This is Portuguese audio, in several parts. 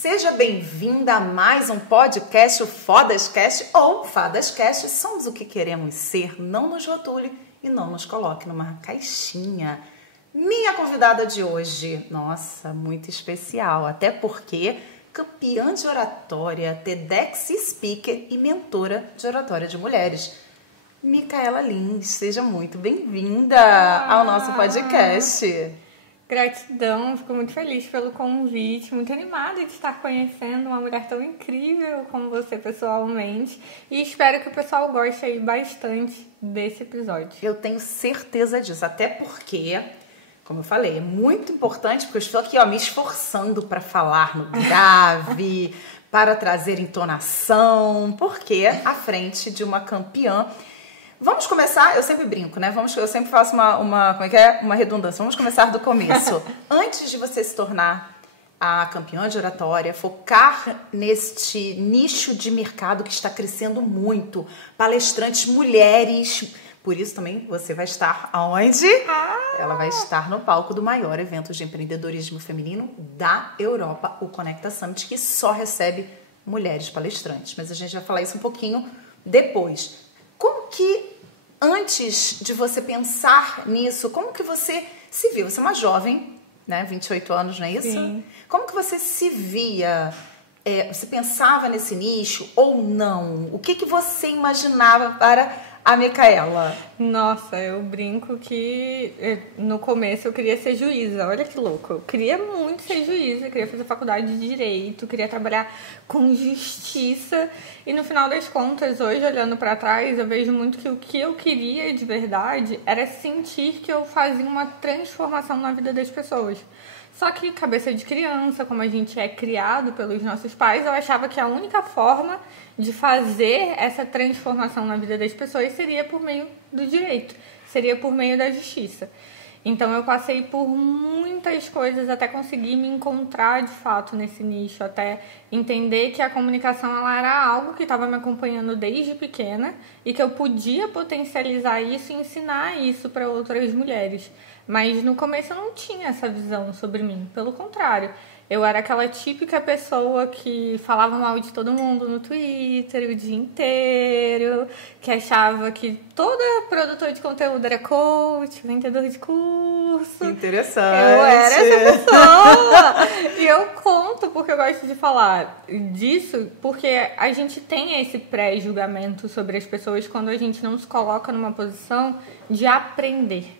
Seja bem-vinda a mais um podcast, o Fodascast ou Fadascast. Somos o que queremos ser, não nos rotule e não nos coloque numa caixinha. Minha convidada de hoje, nossa, muito especial, até porque campeã de oratória, TEDx Speaker e mentora de oratória de mulheres. Micaela Lins, seja muito bem-vinda ao nosso podcast. Gratidão, fico muito feliz pelo convite, muito animada de estar conhecendo uma mulher tão incrível como você pessoalmente e espero que o pessoal goste aí bastante desse episódio. Eu tenho certeza disso, até porque, como eu falei, é muito importante porque eu estou aqui me esforçando para falar no grave, para trazer entonação, porque à frente de uma campeã. Vamos começar, eu sempre brinco, né? Eu sempre faço uma redundância. Vamos começar do começo. Antes de você se tornar a campeã de oratória, focar neste nicho de mercado que está crescendo muito. Palestrantes mulheres. Por isso também você vai estar aonde? Ela vai estar no palco do maior evento de empreendedorismo feminino da Europa, o Conecta Summit, que só recebe mulheres palestrantes. Mas a gente vai falar isso um pouquinho depois. Como que, antes de você pensar nisso, como que você se viu? Você é uma jovem, né? 28 anos, não é isso? Sim. Como que você se via? Você pensava nesse nicho ou não? O que você imaginava para a Micaela? Nossa, eu brinco que no começo eu queria ser juíza, olha que louco. Eu queria muito ser juíza, queria fazer faculdade de Direito, queria trabalhar com justiça. E no final das contas, hoje olhando para trás, eu vejo muito que o que eu queria de verdade era sentir que eu fazia uma transformação na vida das pessoas. Só que cabeça de criança, como a gente é criado pelos nossos pais, eu achava que a única forma de fazer essa transformação na vida das pessoas seria por meio do direito, seria por meio da justiça. Então eu passei por muitas coisas até conseguir me encontrar de fato nesse nicho, até entender que a comunicação ela era algo que estava me acompanhando desde pequena e que eu podia potencializar isso e ensinar isso para outras mulheres. Mas no começo eu não tinha essa visão sobre mim, pelo contrário. Eu era aquela típica pessoa que falava mal de todo mundo no Twitter o dia inteiro, que achava que toda produtor de conteúdo era coach, vendedor de curso. Interessante. Eu era essa pessoa. E eu conto porque eu gosto de falar disso, porque a gente tem esse pré-julgamento sobre as pessoas quando a gente não se coloca numa posição de aprender.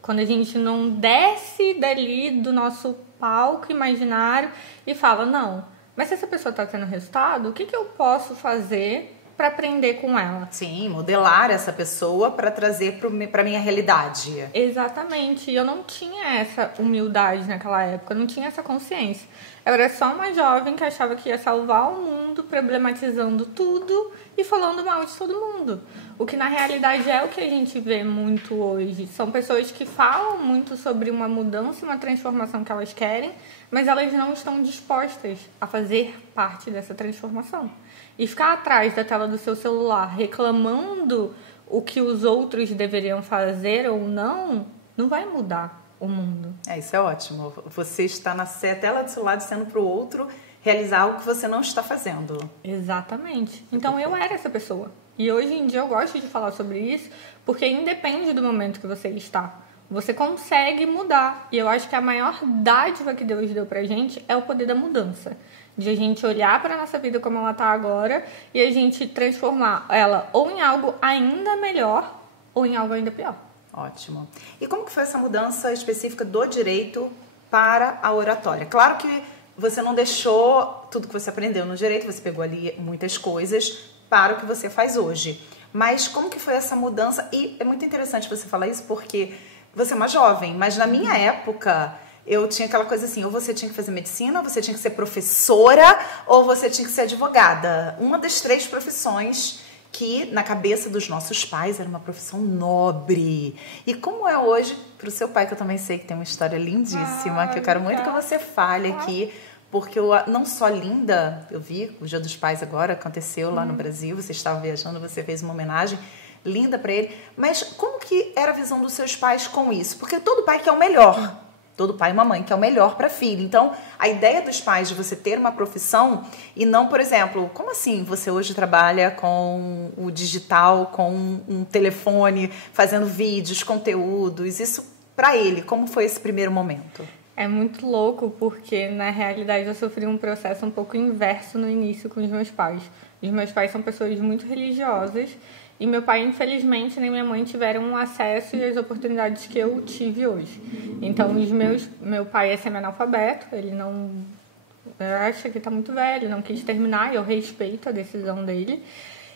Quando a gente não desce dali do nosso palco imaginário e fala, não, mas se essa pessoa está tendo resultado, o que eu posso fazer para aprender com ela? Sim, modelar essa pessoa para trazer para minha realidade. Exatamente, eu não tinha essa humildade naquela época, eu não tinha essa consciência. Eu era só uma jovem que achava que ia salvar o mundo, problematizando tudo e falando mal de todo mundo. O que na realidade é o que a gente vê muito hoje. São pessoas que falam muito sobre uma mudança, uma transformação que elas querem, mas elas não estão dispostas a fazer parte dessa transformação. E ficar atrás da tela do seu celular reclamando o que os outros deveriam fazer ou não, não vai mudar o mundo. Isso é ótimo. Você está na tela do celular dizendo para o outro realizar algo que você não está fazendo. Exatamente. Então eu era essa pessoa. E hoje em dia eu gosto de falar sobre isso, porque independe do momento que você está. Você consegue mudar. E eu acho que a maior dádiva que Deus deu pra gente é o poder da mudança. De a gente olhar pra nossa vida como ela tá agora e a gente transformar ela ou em algo ainda melhor ou em algo ainda pior. Ótimo. E como que foi essa mudança específica do direito para a oratória? Claro que você não deixou tudo que você aprendeu no direito, você pegou ali muitas coisas para o que você faz hoje. Mas como que foi essa mudança? E é muito interessante você falar isso porque você é uma jovem, mas na minha época eu tinha aquela coisa assim, ou você tinha que fazer medicina, ou você tinha que ser professora, ou você tinha que ser advogada. Uma das três profissões que na cabeça dos nossos pais era uma profissão nobre. E como é hoje para o seu pai, que eu também sei que tem uma história lindíssima, que eu quero muito que você fale aqui, porque não só linda, eu vi o Dia dos Pais agora, aconteceu lá no Brasil, você estava viajando, você fez uma homenagem linda para ele, mas como que era a visão dos seus pais com isso? Porque todo pai quer o melhor, Todo pai e uma mãe, que é o melhor para filho. Então, a ideia dos pais de você ter uma profissão e não, por exemplo, como assim você hoje trabalha com o digital, com um telefone, fazendo vídeos, conteúdos? Isso, para ele, como foi esse primeiro momento? É muito louco, porque na realidade eu sofri um processo um pouco inverso no início com os meus pais. Os meus pais são pessoas muito religiosas e meu pai, infelizmente, nem minha mãe tiveram o acesso e as oportunidades que eu tive hoje. Então, meu pai é semi-analfabeto, ele não... Eu acho que está muito velho, não quis terminar, e eu respeito a decisão dele.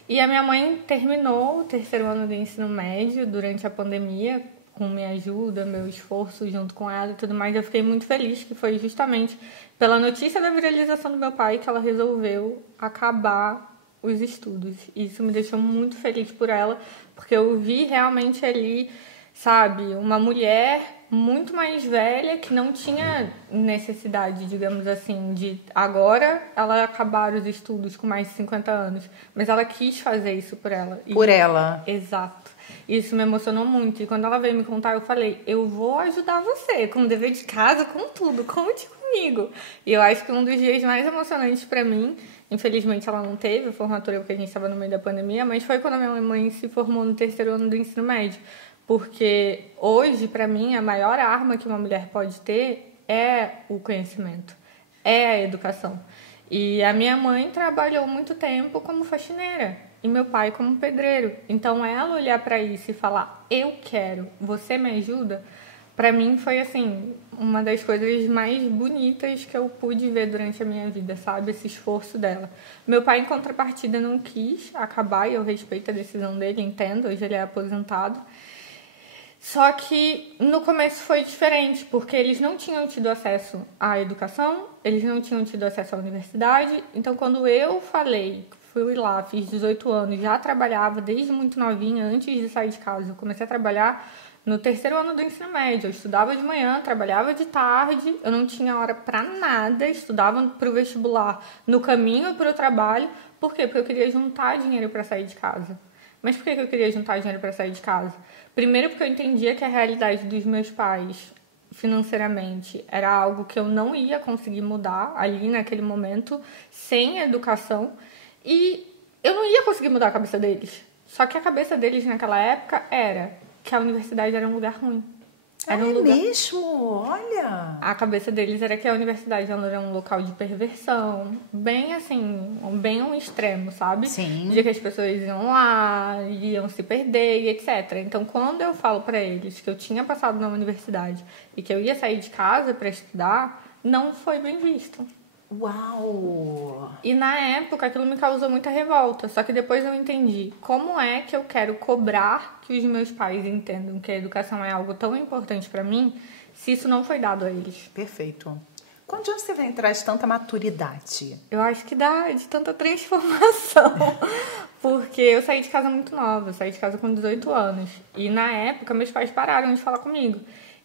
E a minha mãe terminou o 3º ano do ensino médio durante a pandemia, com minha ajuda, meu esforço junto com ela e tudo mais. Eu fiquei muito feliz que foi justamente pela notícia da viralização do meu pai que ela resolveu acabar os estudos. E isso me deixou muito feliz por ela, porque eu vi realmente ali, sabe, uma mulher muito mais velha que não tinha necessidade, digamos assim, de agora ela acabar os estudos com mais de 50 anos. Mas ela quis fazer isso por ela. Por ela. Exato. Isso me emocionou muito. E quando ela veio me contar, eu falei, eu vou ajudar você com o dever de casa, com tudo. Conte comigo. E eu acho que um dos dias mais emocionantes pra mim, infelizmente ela não teve a formatura porque a gente estava no meio da pandemia, mas foi quando a minha mãe se formou no 3º ano do ensino médio. Porque hoje, pra mim, a maior arma que uma mulher pode ter é o conhecimento, é a educação. E a minha mãe trabalhou muito tempo como faxineira e meu pai como pedreiro. Então, ela olhar para isso e falar, eu quero, você me ajuda, para mim foi, assim, uma das coisas mais bonitas que eu pude ver durante a minha vida, sabe? Esse esforço dela. Meu pai, em contrapartida, não quis acabar e eu respeito a decisão dele, entendo, hoje ele é aposentado. Só que no começo foi diferente, porque eles não tinham tido acesso à educação, eles não tinham tido acesso à universidade. Então, quando eu fui lá, fiz 18 anos, já trabalhava desde muito novinha, antes de sair de casa. Eu comecei a trabalhar no 3º ano do ensino médio. Eu estudava de manhã, trabalhava de tarde, eu não tinha hora para nada, estudava para o vestibular no caminho para o trabalho. Por quê? Porque eu queria juntar dinheiro para sair de casa. Mas por que eu queria juntar dinheiro para sair de casa? Primeiro porque eu entendia que a realidade dos meus pais, financeiramente, era algo que eu não ia conseguir mudar ali naquele momento, sem educação. E eu não ia conseguir mudar a cabeça deles. Só que a cabeça deles naquela época era que a universidade era um lugar ruim. Era um lugar... mesmo? Olha! A cabeça deles era que a universidade era um local de perversão, bem assim, bem um extremo, sabe? Sim. De que as pessoas iam lá, iam se perder e etc. Então, quando eu falo pra eles que eu tinha passado na universidade e que eu ia sair de casa pra estudar, não foi bem visto. Uau! E na época aquilo me causou muita revolta. Só que depois eu entendi como é que eu quero cobrar que os meus pais entendam que a educação é algo tão importante pra mim, se isso não foi dado a eles. Perfeito. Quando você vem traz tanta maturidade? Eu acho que dá de tanta transformação. Porque eu saí de casa muito nova, eu saí de casa com 18 anos. E na época meus pais pararam de falar comigo.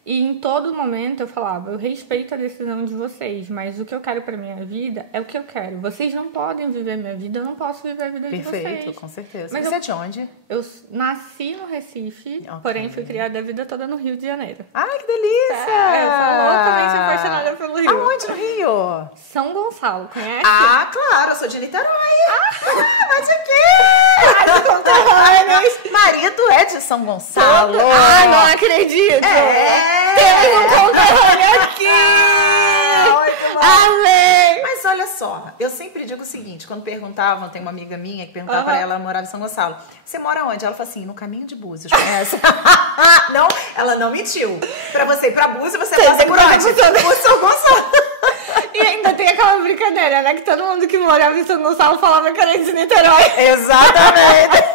E em todo momento eu falava, eu respeito a decisão de vocês, mas o que eu quero pra minha vida é o que eu quero. Vocês não podem viver a minha vida, eu não posso viver a vida de vocês. Perfeito, com certeza. Mas você é de onde? Eu nasci no Recife, Okay. Porém fui criada a vida toda no Rio de Janeiro. Ai, que delícia! Eu sou loucamente apaixonada pelo Rio. Aonde no Rio? São Gonçalo, conhece? Ah, claro, eu sou de Niterói. Mas o quê? Marido é de São Gonçalo. Ah, não acredito! Tem um conterrâneo aqui! Amém! Mas olha só, eu sempre digo o seguinte, quando perguntavam, tem uma amiga minha que perguntava pra ela morava em São Gonçalo. Você mora onde? Ela falou assim, no caminho de Búzios, conhece? Não, ela não mentiu. Pra você ir pra Búzios, você passa por onde? Por São Gonçalo. E ainda tem aquela brincadeira, né? Que todo mundo que morava em São Gonçalo falava que era de Niterói. Exatamente.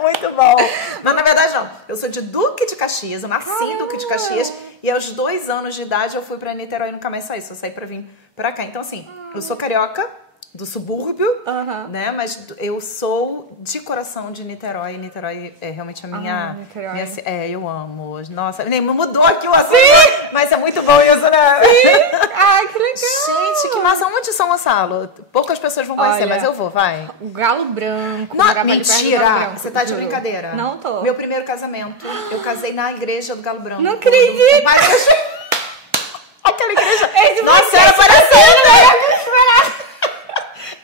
Muito bom. Mas na verdade não. Eu sou de Duque de Caxias, eu nasci em Duque de Caxias. E aos 2 anos de idade eu fui pra Niterói e nunca mais saí. Só saí pra vir pra cá. Então assim, eu sou carioca do subúrbio, né? Mas eu sou de coração de Niterói. Niterói é realmente a minha... eu amo. Nossa, nem mudou aqui o assunto. Mas é muito bom isso, né? Sim. Ai, que legal. Gente, que massa. Onde São Gonçalo? Poucas pessoas vão conhecer, mas eu vou, vai. O Galo Branco. Não, mentira. Você tá de brincadeira? Não tô. Meu primeiro casamento, eu casei na igreja do Galo Branco. Não acredito. aquela igreja. Nossa, era parecendo.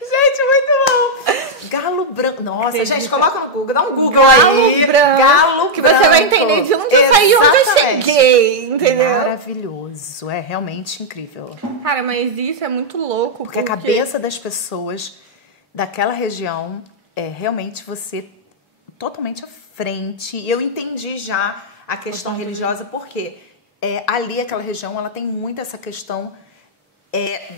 Gente, muito bom. Galo branco. Nossa, Acredita. gente, coloca no Google. Dá um Google Galo aí. branco. Galo Que branco. você vai entender de onde eu saí e onde eu Exatamente. cheguei, entendeu? Maravilhoso. É realmente incrível. Cara, mas isso é muito louco. Porque a cabeça das pessoas daquela região é realmente você totalmente à frente. E eu entendi já a questão religiosa, porque ali, aquela região, ela tem muito essa questão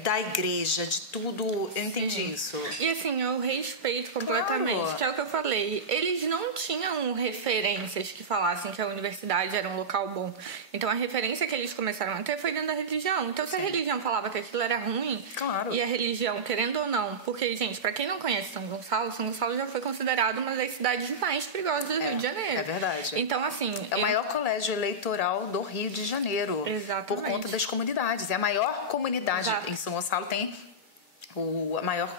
da igreja, de tudo. Eu entendi isso. E assim, eu respeito completamente, Claro. que é o que eu falei. Eles não tinham referências que falassem que a universidade era um local bom. Então a referência que eles começaram a ter foi dentro da religião. Então se a religião falava que aquilo era ruim, Claro. e a religião, querendo ou não, porque, gente, pra quem não conhece São Gonçalo já foi considerado uma das cidades mais perigosas do Rio de Janeiro. É verdade. Então, assim... É o maior colégio eleitoral do Rio de Janeiro. Exatamente. Por conta das comunidades. É a maior comunidade. Exato. Em São Gonçalo tem a maior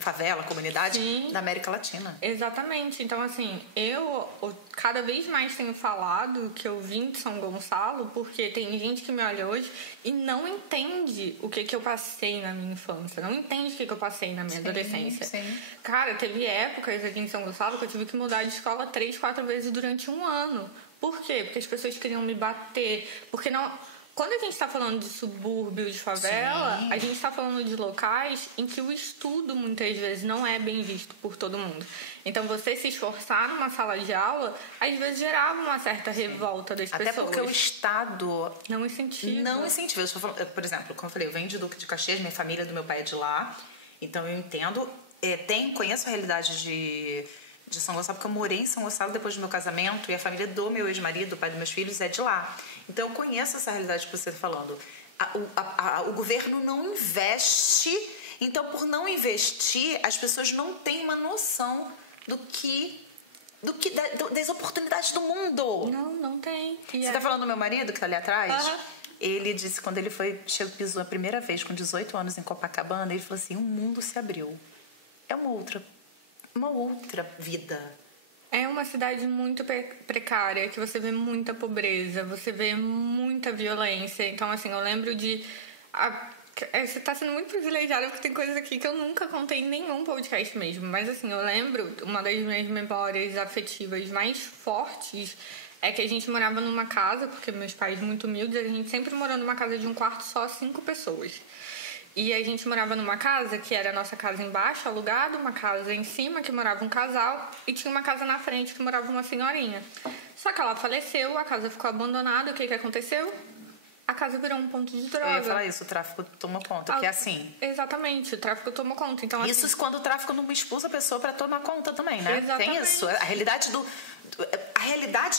favela, comunidade Sim. da América Latina. Exatamente. Então, assim, eu cada vez mais tenho falado que eu vim de São Gonçalo porque tem gente que me olha hoje e não entende o que eu passei na minha infância. Não entende o que eu passei na minha adolescência. Sim. Cara, teve épocas aqui em São Gonçalo que eu tive que mudar de escola 3, 4 vezes durante um ano. Por quê? Porque as pessoas queriam me bater. Porque não... Quando a gente está falando de subúrbio, de favela, Sim. a gente está falando de locais em que o estudo, muitas vezes, não é bem visto por todo mundo. Então, você se esforçar numa sala de aula, às vezes gerava uma certa revolta das Até pessoas. porque o Estado Não incentiva. não incentiva. Eu estou falando, por exemplo, como eu falei, eu venho de Duque de Caxias, minha família do meu pai é de lá. Então, eu entendo. Conheço a realidade de São Gonçalo, porque eu morei em São Gonçalo depois do meu casamento e a família do meu ex-marido, o pai dos meus filhos, é de lá. Então, eu conheço essa realidade que você está falando. O governo não investe, então, por não investir, as pessoas não têm uma noção das oportunidades do mundo. Não tem. Você está falando do meu marido, que está ali atrás? Aham. Ele disse, quando ele pisou a primeira vez, com 18 anos, em Copacabana, ele falou assim, o mundo se abriu. É uma outra vida. É uma cidade muito precária, que você vê muita pobreza, você vê muita violência. Então, assim, eu lembro de... Você tá sendo muito privilegiada, porque tem coisas aqui que eu nunca contei em nenhum podcast mesmo. Mas, assim, eu lembro, uma das minhas memórias afetivas mais fortes é que a gente morava numa casa, porque meus pais muito humildes, a gente sempre morou numa casa de um quarto só, 5 pessoas. E a gente morava numa casa que era a nossa casa embaixo, alugada, uma casa em cima que morava um casal e tinha uma casa na frente que morava uma senhorinha. Só que ela faleceu, a casa ficou abandonada, o que aconteceu? A casa virou um ponto de droga. Eu ia falar isso, o tráfico tomou conta, que é assim. Exatamente, o tráfico tomou conta. Então, assim, Isso quando o tráfico não expulsa a pessoa para tomar conta também, né? Exatamente. Tem isso. A realidade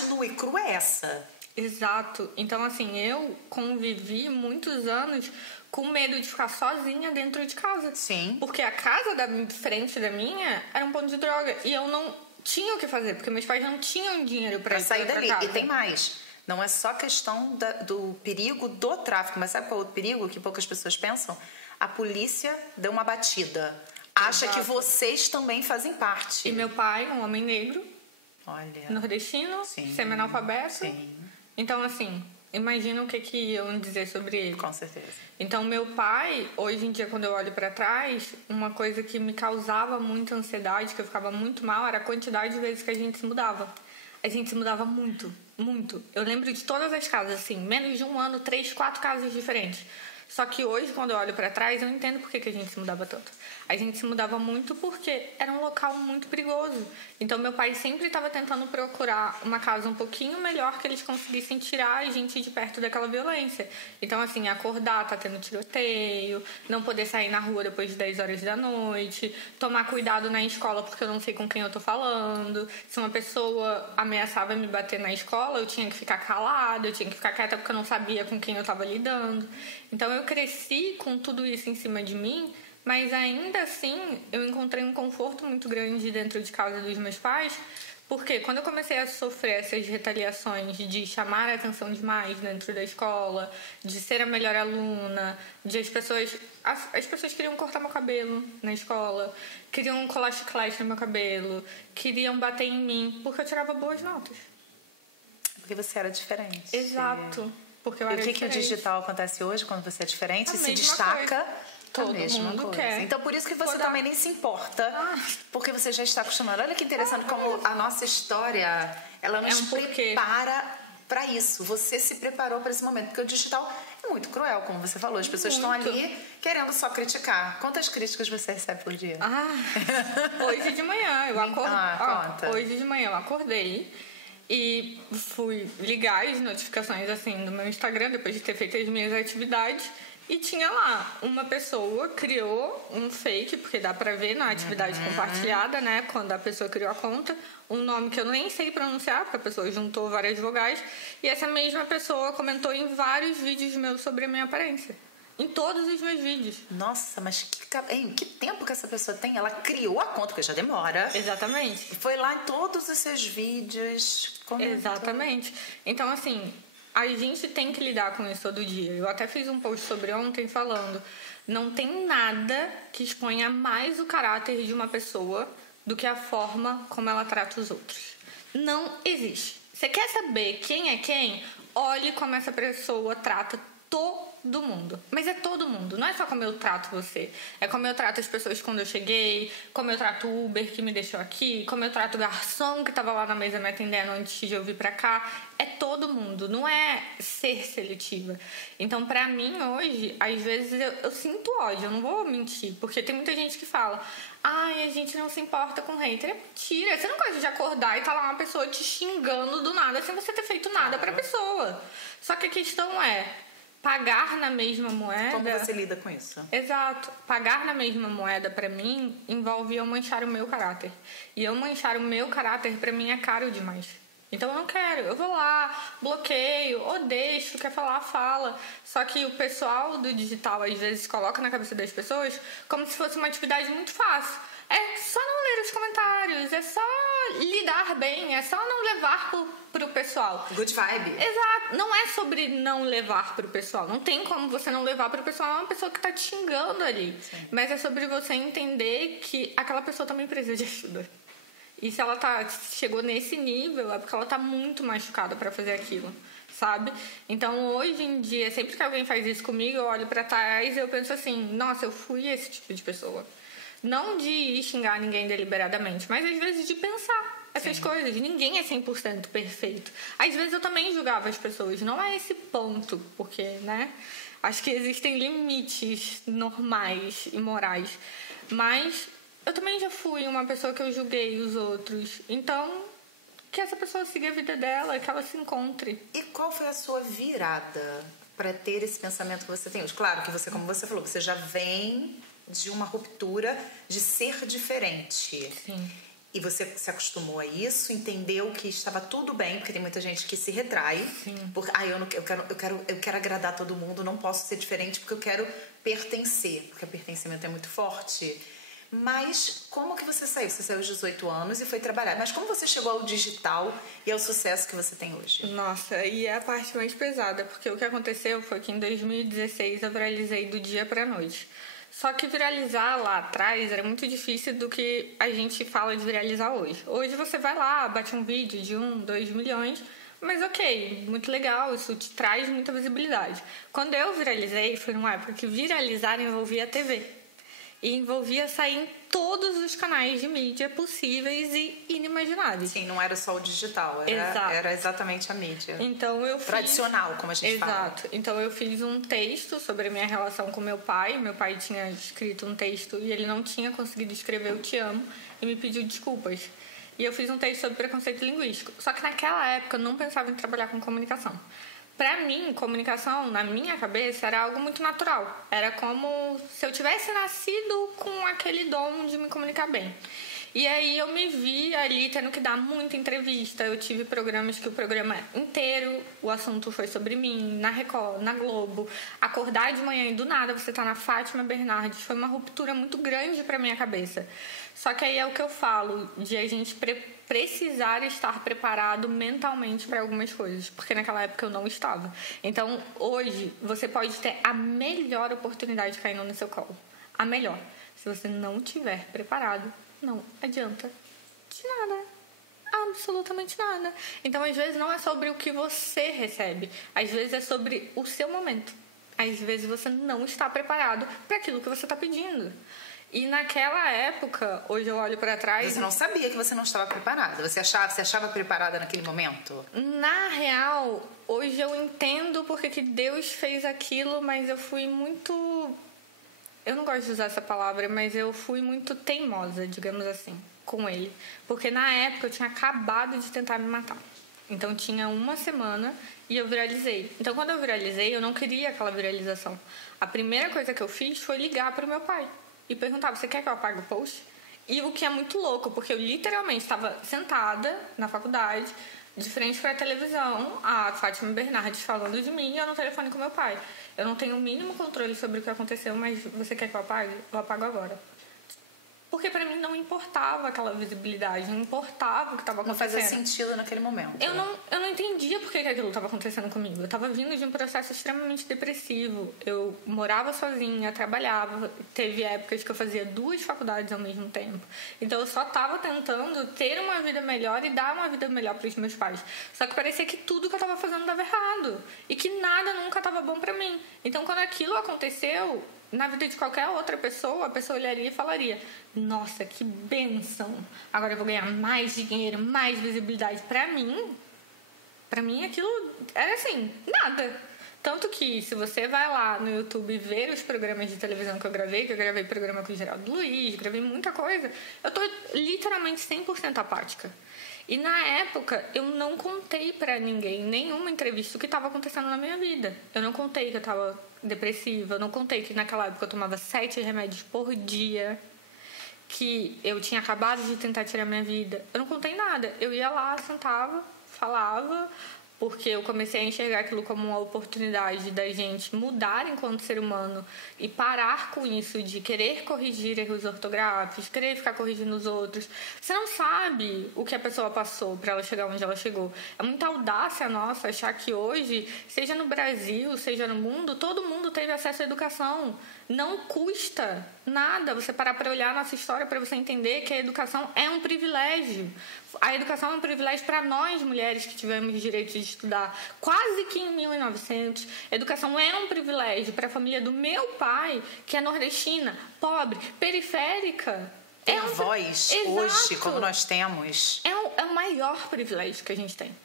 nua e crua é essa. Exato. Então, assim, eu convivi muitos anos com medo de ficar sozinha dentro de casa. Sim. Porque a casa da frente da minha era um ponto de droga. E eu não tinha o que fazer, porque meus pais não tinham dinheiro pra sair dali. Casa. E tem mais. Não é só questão do perigo do tráfico, mas sabe qual é o perigo que poucas pessoas pensam? A polícia deu uma batida. Acha Exato. que vocês também fazem parte. E meu pai, um homem negro, Olha. nordestino, Sim. semi-analfabeto. Sim. Então, assim, imagina o que iam dizer sobre ele. Com certeza. Então, meu pai, hoje em dia, quando eu olho pra trás, uma coisa que me causava muita ansiedade, que eu ficava muito mal, era a quantidade de vezes que a gente se mudava. A gente se mudava muito, muito. Eu lembro de todas as casas, assim, menos de um ano, 3, 4 casas diferentes. Só que hoje, quando eu olho pra trás, eu entendo por que a gente se mudava tanto. A gente se mudava muito porque era um local muito perigoso. Então, meu pai sempre estava tentando procurar uma casa um pouquinho melhor que eles conseguissem tirar a gente de perto daquela violência. Então, assim, acordar, tá tendo tiroteio, não poder sair na rua depois de 10 horas da noite, tomar cuidado na escola porque eu não sei com quem eu tô falando. Se uma pessoa ameaçava me bater na escola, eu tinha que ficar calada, eu tinha que ficar quieta porque eu não sabia com quem eu tava lidando. Então, eu cresci com tudo isso em cima de mim, mas ainda assim eu encontrei um conforto muito grande dentro de casa dos meus pais, porque quando eu comecei a sofrer essas retaliações de chamar a atenção demais dentro da escola, de ser a melhor aluna, de as pessoas queriam cortar meu cabelo na escola, queriam colar chiclete no meu cabelo, queriam bater em mim porque eu tirava boas notas. Porque você era diferente. Exato. porque eu E era o que o diferente. digital acontece hoje quando você é diferente A e se mesma destaca? coisa. Todo a mesma mundo coisa. quer. Então por isso que você Vou dar- também nem se importa, porque você já está acostumada. Olha que interessante como a nossa história, ela nos um porquê. prepara para isso. Você se preparou para esse momento, porque o digital é muito cruel, como você falou. As pessoas estão Muito. ali querendo só criticar. Quantas críticas você recebe por dia? Hoje de manhã eu acordei. conta. Hoje de manhã eu acordei e fui ligar as notificações assim do meu Instagram depois de ter feito as minhas atividades. E tinha lá, uma pessoa criou um fake, porque dá pra ver na atividade compartilhada, né? Quando a pessoa criou a conta, um nome que eu nem sei pronunciar, porque a pessoa juntou várias vogais. E essa mesma pessoa comentou em vários vídeos meus sobre a minha aparência. Em todos os meus vídeos. Nossa, mas que tempo que essa pessoa tem? Ela criou a conta, porque já demora. Exatamente. E foi lá em todos os seus vídeos. Comentou. Exatamente. Então, assim, a gente tem que lidar com isso todo dia. Eu até fiz um post sobre ontem falando: não tem nada que exponha mais o caráter de uma pessoa do que a forma como ela trata os outros. Não existe. Você quer saber quem é quem? Olhe como essa pessoa trata todo mundo. Mas é todo mundo. Não é só como eu trato você. É como eu trato as pessoas quando eu cheguei, como eu trato o Uber que me deixou aqui, como eu trato o garçom que tava lá na mesa me atendendo antes de eu vir pra cá. É todo mundo. Não é ser seletiva. Então, pra mim, hoje, às vezes eu sinto ódio. Eu não vou mentir. Porque tem muita gente que fala: ai, a gente não se importa com hater. É mentira. Você não gosta de acordar e tá lá uma pessoa te xingando do nada sem você ter feito nada pra pessoa. Só que a questão é pagar na mesma moeda. Como você lida com isso? Exato. Pagar na mesma moeda pra mim envolve eu manchar o meu caráter. E eu manchar o meu caráter pra mim é caro demais. Então eu não quero. Eu vou lá, bloqueio, ou deixo, quer falar, fala. Só que o pessoal do digital às vezes coloca na cabeça das pessoas como se fosse uma atividade muito fácil. É só não ler os comentários, é só lidar bem, é só não levar pro pessoal. Good vibe. Exato. Não é sobre não levar pro pessoal. Não tem como você não levar pro pessoal uma pessoa que tá te xingando ali. Sim. Mas é sobre você entender que aquela pessoa também precisa de ajuda. E se ela chegou nesse nível, é porque ela tá muito machucada pra fazer aquilo, sabe? Então, hoje em dia, sempre que alguém faz isso comigo, eu olho pra trás e eu penso assim: nossa, eu fui esse tipo de pessoa. Não de ir xingar ninguém deliberadamente, mas às vezes de pensar essas coisas. Ninguém é 100% perfeito. Às vezes eu também julgava as pessoas. Não é esse ponto, porque, né? Acho que existem limites normais e morais. Mas eu também já fui uma pessoa que eu julguei os outros. Então, que essa pessoa siga a vida dela, que ela se encontre. E qual foi a sua virada para ter esse pensamento que você tem hoje? Claro que você, como você falou, você já vem de uma ruptura de ser diferente. Sim. E você se acostumou a isso, entendeu que estava tudo bem, porque tem muita gente que se retrai. Sim. Porque, eu quero agradar todo mundo, não posso ser diferente porque eu quero pertencer, porque o pertencimento é muito forte. Mas como que você saiu? Você saiu aos 18 anos e foi trabalhar. Mas como você chegou ao digital e ao sucesso que você tem hoje? Nossa, e é a parte mais pesada, porque o que aconteceu foi que em 2016 eu viralizei do dia pra noite. Só que viralizar lá atrás era muito difícil do que a gente fala de viralizar hoje. Hoje você vai lá, bate um vídeo de 1, 2 milhões, mas ok, muito legal, isso te traz muita visibilidade. Quando eu viralizei, foi numa época que viralizar envolvia a TV. E envolvia sair em todos os canais de mídia possíveis e inimagináveis. Sim, não era só o digital, era exatamente a mídia. Então eu fiz... Tradicional, como a gente fala. Exato. Então eu fiz um texto sobre a minha relação com meu pai. Meu pai tinha escrito um texto e ele não tinha conseguido escrever "eu te amo" e me pediu desculpas. E eu fiz um texto sobre preconceito linguístico. Só que naquela época eu não pensava em trabalhar com comunicação. Pra mim, comunicação, na minha cabeça, era algo muito natural. Era como se eu tivesse nascido com aquele dom de me comunicar bem. E aí eu me vi ali tendo que dar muita entrevista. Eu tive programas que o programa inteiro, o assunto foi sobre mim, na Record, na Globo. Acordar de manhã e do nada você tá na Fátima Bernardes. Foi uma ruptura muito grande pra minha cabeça. Só que aí é o que eu falo, de a gente precisar estar preparado mentalmente para algumas coisas, porque naquela época eu não estava. Então, hoje, você pode ter a melhor oportunidade caindo no seu colo. A melhor. Se você não estiver preparado, não adianta de nada. absolutamente nada. Então, às vezes, não é sobre o que você recebe. Às vezes, é sobre o seu momento. Às vezes, você não está preparado para aquilo que você está pedindo. E naquela época, hoje eu olho para trás... Você não sabia que você não estava preparada? Você achava preparada naquele momento? Na real, hoje eu entendo porque que Deus fez aquilo, mas eu fui muito... Eu não gosto de usar essa palavra, mas eu fui muito teimosa, digamos assim, com ele. Porque na época eu tinha acabado de tentar me matar. Então tinha uma semana e eu viralizei. Então quando eu viralizei, eu não queria aquela viralização. A primeira coisa que eu fiz foi ligar para o meu pai e perguntar: você quer que eu apague o post? E o que é muito louco, porque eu literalmente estava sentada na faculdade, de frente para a televisão, a Fátima Bernardes falando de mim, e eu no telefone com meu pai. Eu não tenho o mínimo controle sobre o que aconteceu, mas você quer que eu apague? Eu apago agora. Porque pra mim não importava aquela visibilidade, não importava o que estava acontecendo. Não fazia sentido naquele momento. Eu não entendia por que aquilo estava acontecendo comigo. Eu estava vindo de um processo extremamente depressivo. Eu morava sozinha, trabalhava. Teve épocas que eu fazia 2 faculdades ao mesmo tempo. Então eu só estava tentando ter uma vida melhor e dar uma vida melhor para os meus pais. Só que parecia que tudo que eu estava fazendo dava errado. E que nada nunca estava bom para mim. Então quando aquilo aconteceu... Na vida de qualquer outra pessoa, a pessoa olharia e falaria: nossa, que bênção, agora eu vou ganhar mais dinheiro, mais visibilidade. Pra mim aquilo era assim, nada. Tanto que se você vai lá no YouTube ver os programas de televisão que eu gravei programa com o Geraldo Luiz, gravei muita coisa, eu tô literalmente 100% apática. E na época, eu não contei pra ninguém, nenhuma entrevista, o que estava acontecendo na minha vida. Eu não contei que eu estava depressiva, eu não contei que naquela época eu tomava 7 remédios por dia, que eu tinha acabado de tentar tirar minha vida. Eu não contei nada. Eu ia lá, sentava, falava, porque eu comecei a enxergar aquilo como uma oportunidade da gente mudar enquanto ser humano e parar com isso de querer corrigir erros ortográficos, querer ficar corrigindo os outros. Você não sabe o que a pessoa passou para ela chegar onde ela chegou. É muita audácia nossa achar que hoje, seja no Brasil, seja no mundo, todo mundo teve acesso à educação. Não custa nada você parar para olhar a nossa história para você entender que a educação é um privilégio. A educação é um privilégio para nós, mulheres, que tivemos direito de estudar quase que em 1900. A educação era um privilégio para a família do meu pai, que é nordestina, pobre, periférica. Ter voz hoje, como nós temos. É o maior privilégio que a gente tem.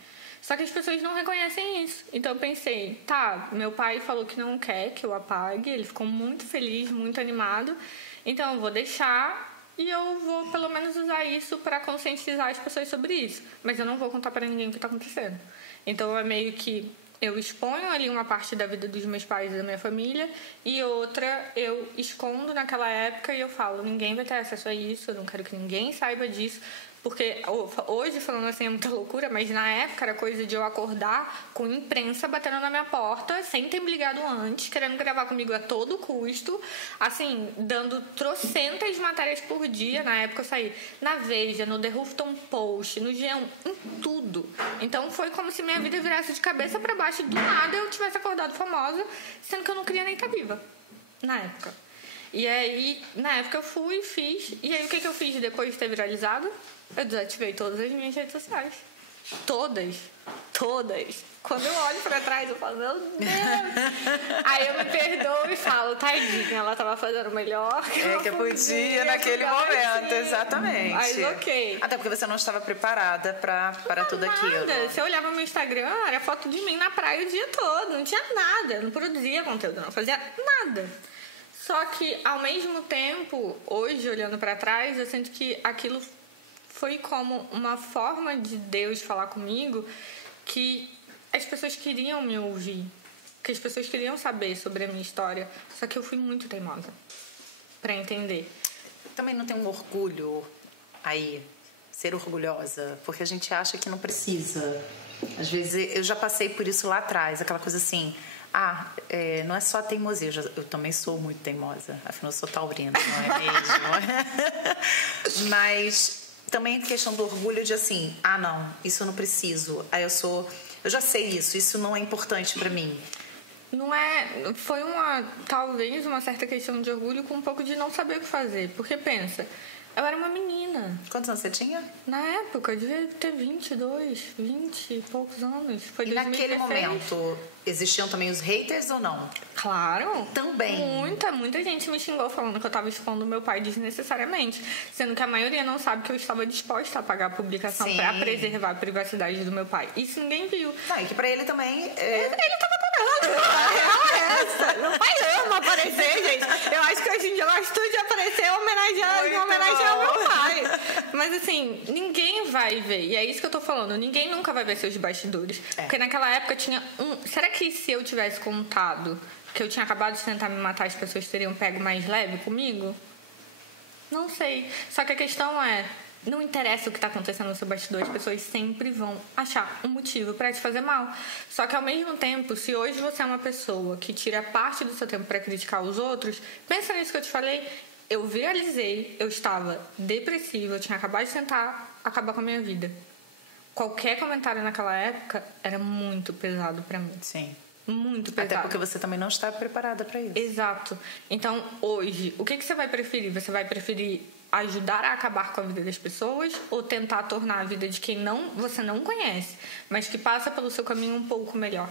Só que as pessoas não reconhecem isso. Então eu pensei, tá, meu pai falou que não quer que eu apague, ele ficou muito feliz, muito animado, então eu vou deixar e eu vou pelo menos usar isso para conscientizar as pessoas sobre isso. Mas eu não vou contar para ninguém o que tá acontecendo. Então é meio que eu exponho ali uma parte da vida dos meus pais e da minha família e outra eu escondo naquela época e eu falo, ninguém vai ter acesso a isso, eu não quero que ninguém saiba disso. Porque hoje, falando assim, é muita loucura, mas na época era coisa de eu acordar com imprensa batendo na minha porta, sem ter me ligado antes, querendo gravar comigo a todo custo, assim, dando trocentas matérias por dia. Na época eu saí na Veja, no The Huffington Post, no G1, em tudo. Então foi como se minha vida virasse de cabeça pra baixo e do nada eu tivesse acordado famosa, sendo que eu não queria nem estar viva, na época. E aí, na época eu fui, fiz, e aí o que eu fiz depois de ter viralizado? Eu desativei todas as minhas redes sociais. Todas. Quando eu olho pra trás, eu falo, meu Deus. Aí eu me perdoo e falo, tadinha, ela tava fazendo o melhor que eu podia naquele momento, exatamente. Mas ok. Até porque você não estava preparada para tudo aquilo. Nada. Se eu olhava no meu Instagram, era foto de mim na praia o dia todo. Não tinha nada. Eu não produzia conteúdo, não fazia nada. Só que, ao mesmo tempo, hoje, olhando pra trás, eu sinto que aquilo foi como uma forma de Deus falar comigo, que as pessoas queriam me ouvir, que as pessoas queriam saber sobre a minha história, só que eu fui muito teimosa pra entender. Também não tem um orgulho aí, ser orgulhosa, porque a gente acha que não precisa. Às vezes, eu já passei por isso lá atrás, aquela coisa assim, não é só teimosia, eu também sou muito teimosa, afinal eu sou taurina, não é mesmo? Mas também a questão do orgulho de assim, não, isso eu não preciso, eu já sei isso não é importante pra mim. não foi talvez uma certa questão de orgulho com um pouco de não saber o que fazer. Porque pensa, eu era uma menina. Quantos anos você tinha? Na época, eu devia ter 22, 20 e poucos anos. Foi E 2016. naquele momento, existiam também os haters ou não? Claro. Também. Muita gente me xingou falando que eu tava expondo meu pai desnecessariamente. Sendo que a maioria não sabe que eu estava disposta a pagar a publicação Sim. pra preservar a privacidade do meu pai. Isso ninguém viu. Não, e que pra ele também... Ele tava pagando. A real é essa. Meu pai ama aparecer, gente. Eu acho que hoje em dia eu gosto de aparecer em homenagem ao meu pai. Mas assim, ninguém vai ver. E é isso que eu tô falando. Ninguém nunca vai ver seus bastidores. Porque naquela época tinha Será que se eu tivesse contado que eu tinha acabado de tentar me matar, as pessoas teriam pego mais leve comigo? Não sei. Só que a questão é, não interessa o que tá acontecendo no seu bastidor, as pessoas sempre vão achar um motivo pra te fazer mal. Só que ao mesmo tempo, se hoje você é uma pessoa que tira parte do seu tempo pra criticar os outros, pensa nisso que eu te falei. Eu viralizei, eu estava depressiva, eu tinha acabado de tentar acabar com a minha vida. Qualquer comentário naquela época era muito pesado pra mim. Sim. Muito pesado. Até porque você também não está preparada pra isso. Exato. Então, hoje, o que você vai preferir? Você vai preferir ajudar a acabar com a vida das pessoas ou tentar tornar a vida de quem você não conhece, mas que passa pelo seu caminho um pouco melhor?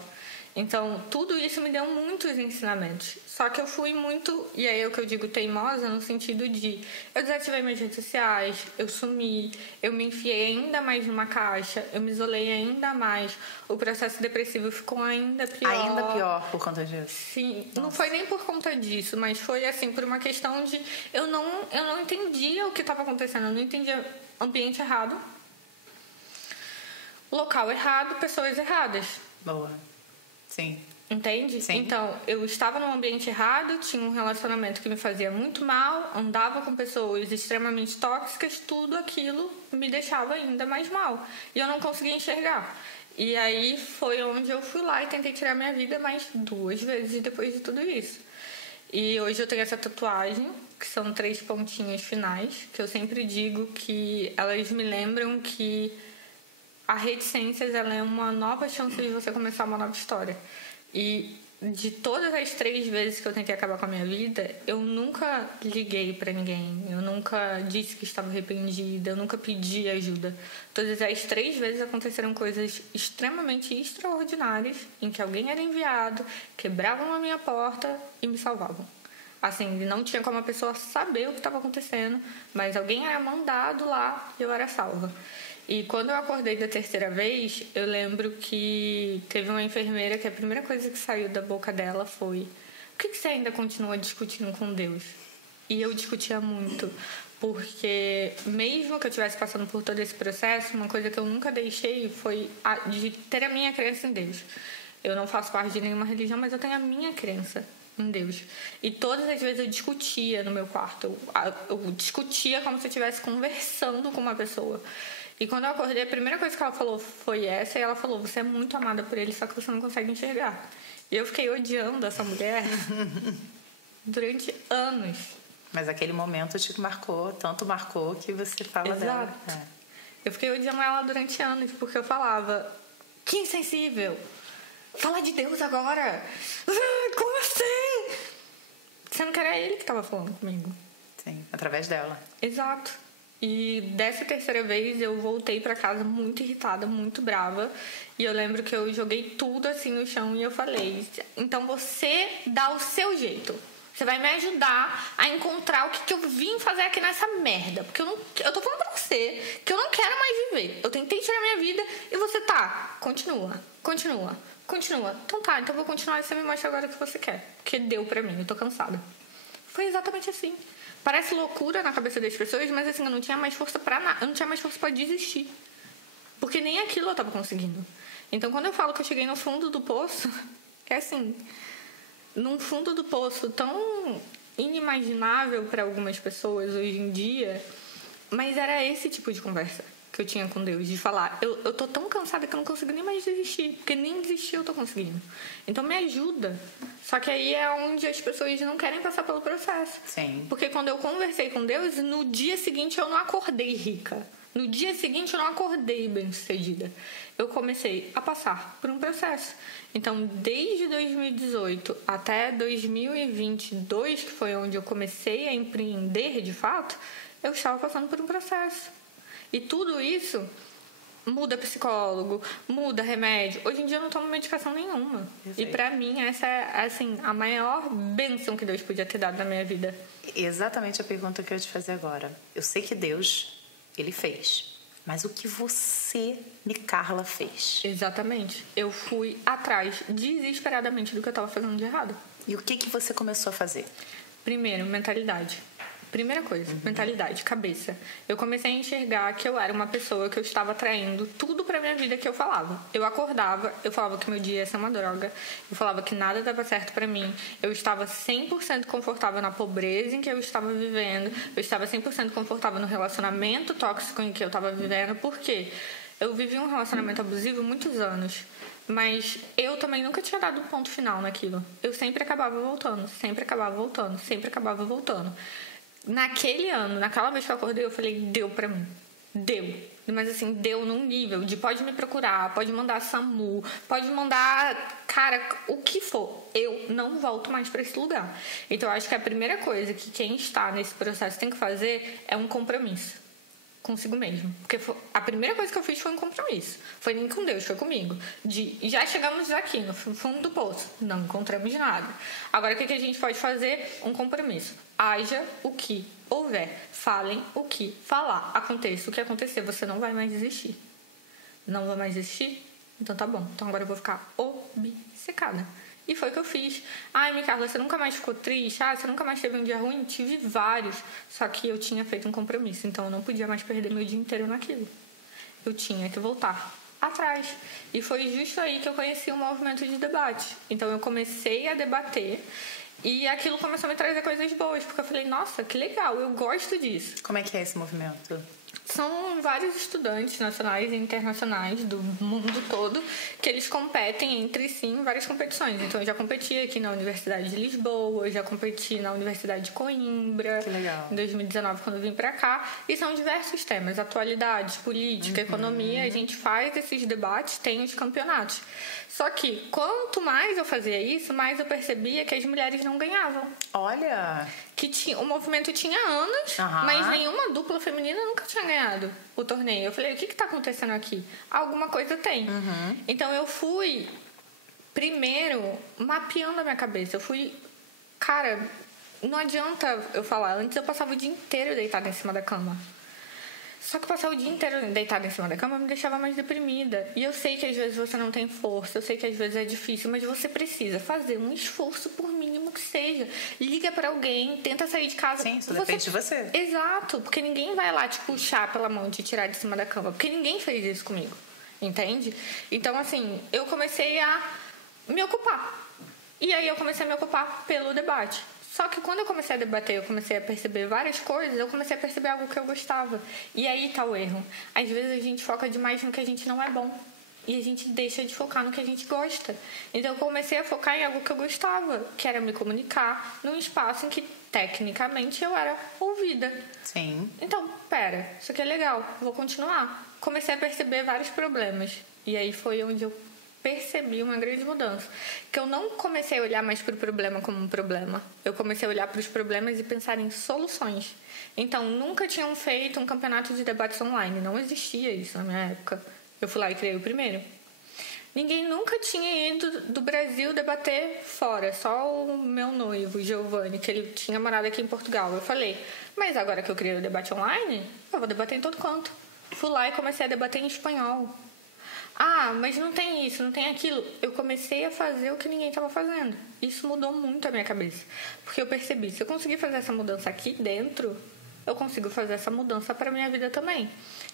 Então, tudo isso me deu muitos ensinamentos. Só que eu fui muito, e aí é o que eu digo, teimosa, no sentido de eu desativei minhas redes sociais, eu sumi, eu me enfiei ainda mais numa caixa, eu me isolei ainda mais, o processo depressivo ficou ainda pior. Ainda pior por conta disso. Sim, não foi nem por conta disso, mas foi assim, por uma questão de eu não entendia o que estava acontecendo, eu não entendia ambiente errado, local errado, pessoas erradas. Boa. Sim. Entende? Sim. Então, eu estava num ambiente errado, tinha um relacionamento que me fazia muito mal, andava com pessoas extremamente tóxicas, tudo aquilo me deixava ainda mais mal. E eu não conseguia enxergar. E aí foi onde eu fui lá e tentei tirar minha vida mais 2 vezes depois de tudo isso. E hoje eu tenho essa tatuagem, que são 3 pontinhos finais, que eu sempre digo que elas me lembram que a reticências, ela é uma nova chance de você começar uma nova história. E de todas as 3 vezes que eu tentei acabar com a minha vida, eu nunca liguei pra ninguém, eu nunca disse que estava arrependida, eu nunca pedi ajuda. Todas as 3 vezes aconteceram coisas extremamente extraordinárias, em que alguém era enviado, quebravam a minha porta e me salvavam. Assim, não tinha como a pessoa saber o que estava acontecendo, mas alguém era mandado lá e eu era salva. E quando eu acordei da 3ª vez, eu lembro que teve uma enfermeira que a primeira coisa que saiu da boca dela foi: por que você ainda continua discutindo com Deus? E eu discutia muito, porque mesmo que eu estivesse passando por todo esse processo, uma coisa que eu nunca deixei foi de ter a minha crença em Deus. Eu não faço parte de nenhuma religião, mas eu tenho a minha crença em Deus. E todas as vezes eu discutia no meu quarto. Eu discutia como se eu estivesse conversando com uma pessoa. E quando eu acordei, a primeira coisa que ela falou foi essa. E ela falou: você é muito amada por ele, só que você não consegue enxergar. E eu fiquei odiando essa mulher durante anos. Mas aquele momento te marcou, tanto marcou que você fala dela. Exato. Eu fiquei odiando ela durante anos, porque eu falava: que insensível! Fala de Deus agora! Como assim? Sendo que era ele que estava falando comigo. Sim, através dela. Exato. E dessa 3ª vez eu voltei pra casa muito irritada, muito brava. E eu lembro que eu joguei tudo assim no chão e eu falei: então você dá o seu jeito. Você vai me ajudar a encontrar o que eu vim fazer aqui nessa merda. Porque eu tô falando pra você que eu não quero mais viver. Eu tentei tirar minha vida e você continua. Então tá, então eu vou continuar e você me mostra agora o que você quer. Porque deu pra mim, eu tô cansada. Foi exatamente assim. Parece loucura na cabeça das pessoas, mas assim, eu não tinha mais força pra nada. Eu não tinha mais força pra desistir. Porque nem aquilo eu tava conseguindo. Então, quando eu falo que eu cheguei no fundo do poço, é assim, num fundo do poço tão inimaginável pra algumas pessoas hoje em dia, mas era esse tipo de conversa que eu tinha com Deus, de falar: eu tô tão cansada que eu não consigo nem mais desistir, porque nem desistir eu tô conseguindo. Então me ajuda. Só que aí é onde as pessoas não querem passar pelo processo. Sim. Porque quando eu conversei com Deus, no dia seguinte eu não acordei rica. No dia seguinte eu não acordei bem-sucedida. Eu comecei a passar por um processo. Então, desde 2018 até 2022, que foi onde eu comecei a empreender de fato, eu estava passando por um processo. E tudo isso muda psicólogo, muda remédio. Hoje em dia eu não tomo medicação nenhuma. E pra mim essa é, assim, a maior bênção que Deus podia ter dado na minha vida. Exatamente a pergunta que eu ia te fazer agora. Eu sei que Deus, Ele fez. Mas o que você, Carla, fez? Exatamente. Eu fui atrás desesperadamente do que eu estava fazendo de errado. E o que você começou a fazer? Primeiro, mentalidade. Primeira coisa, mentalidade, cabeça. Eu comecei a enxergar que eu era uma pessoa que eu estava atraindo tudo pra minha vida que eu falava. Eu acordava, eu falava que meu dia ia ser uma droga, eu falava que nada dava certo pra mim, eu estava 100% confortável na pobreza em que eu estava vivendo, eu estava 100% confortável no relacionamento tóxico em que eu estava vivendo, porque eu vivi um relacionamento abusivo muitos anos. Mas eu também nunca tinha dado um ponto final naquilo. Eu sempre acabava voltando, sempre acabava voltando, sempre acabava voltando. Naquele ano, naquela vez que eu acordei, eu falei, deu pra mim. Deu. Mas assim, deu num nível de pode me procurar, pode mandar SAMU, pode mandar, cara, o que for. Eu não volto mais pra esse lugar. Então eu acho que a primeira coisa que quem está nesse processo tem que fazer é um compromisso consigo mesmo. Porque a primeira coisa que eu fiz foi um compromisso. Foi nem com Deus, foi comigo. Já chegamos aqui, no fundo do poço. Não encontramos nada. Agora, o que a gente pode fazer? Um compromisso. Haja o que houver. Falem o que falar. Aconteça o que acontecer. Você não vai mais existir. Não vai mais existir? Então tá bom. Então agora eu vou ficar obcecada. E foi o que eu fiz. Ai, Carla, você nunca mais ficou triste? Ah, você nunca mais teve um dia ruim? Tive vários. Só que eu tinha feito um compromisso. Então eu não podia mais perder meu dia inteiro naquilo. Eu tinha que voltar atrás. E foi justo aí que eu conheci o movimento de debate. Então eu comecei a debater. E aquilo começou a me trazer coisas boas. Porque eu falei, nossa, que legal, eu gosto disso. Como é que é esse movimento? São vários estudantes nacionais e internacionais do mundo todo que eles competem entre si em várias competições. Então eu já competi aqui na Universidade de Lisboa, eu já competi na Universidade de Coimbra. Que legal. Em 2019, quando eu vim pra cá. E são diversos temas, atualidades, política, economia. A gente faz esses debates, tem os campeonatos. Só que quanto mais eu fazia isso, mais eu percebia que as mulheres não ganhavam. Olha! Que o movimento tinha anos, mas nenhuma dupla feminina nunca tinha ganhado o torneio. Eu falei, o que tá acontecendo aqui? Alguma coisa tem. Então eu fui primeiro mapeando a minha cabeça. Eu fui, cara, não adianta eu falar. Antes eu passava o dia inteiro deitada em cima da cama. Só que passar o dia inteiro deitada em cima da cama me deixava mais deprimida. E eu sei que às vezes você não tem força, eu sei que às vezes é difícil, mas você precisa fazer um esforço, por mínimo que seja. Liga pra alguém, tenta sair de casa. Sim, isso depende de você. Exato, porque ninguém vai lá te puxar pela mão e te tirar de cima da cama, porque ninguém fez isso comigo, entende? Então, assim, eu comecei a me ocupar. E aí eu comecei a me ocupar pelo debate. Só que quando eu comecei a debater, eu comecei a perceber várias coisas, eu comecei a perceber algo que eu gostava. E aí tá o erro. Às vezes a gente foca demais no que a gente não é bom. E a gente deixa de focar no que a gente gosta. Então eu comecei a focar em algo que eu gostava, que era me comunicar num espaço em que, tecnicamente, eu era ouvida. Sim. Então, pera, isso aqui é legal, vou continuar. Comecei a perceber vários problemas. E aí foi onde eu percebi uma grande mudança. Que eu não comecei a olhar mais para o problema como um problema. Eu comecei a olhar para os problemas e pensar em soluções. Então, nunca tinham feito um campeonato de debates online. Não existia isso na minha época. Eu fui lá e criei o primeiro. Ninguém nunca tinha ido do Brasil debater fora. Só o meu noivo, Giovanni, que ele tinha morado aqui em Portugal. Eu falei, mas agora que eu criei o debate online, eu vou debater em todo canto. Fui lá e comecei a debater em espanhol. Ah, mas não tem isso, não tem aquilo. Eu comecei a fazer o que ninguém estava fazendo. Isso mudou muito a minha cabeça. Porque eu percebi, se eu conseguir fazer essa mudança aqui dentro, eu consigo fazer essa mudança para minha vida também.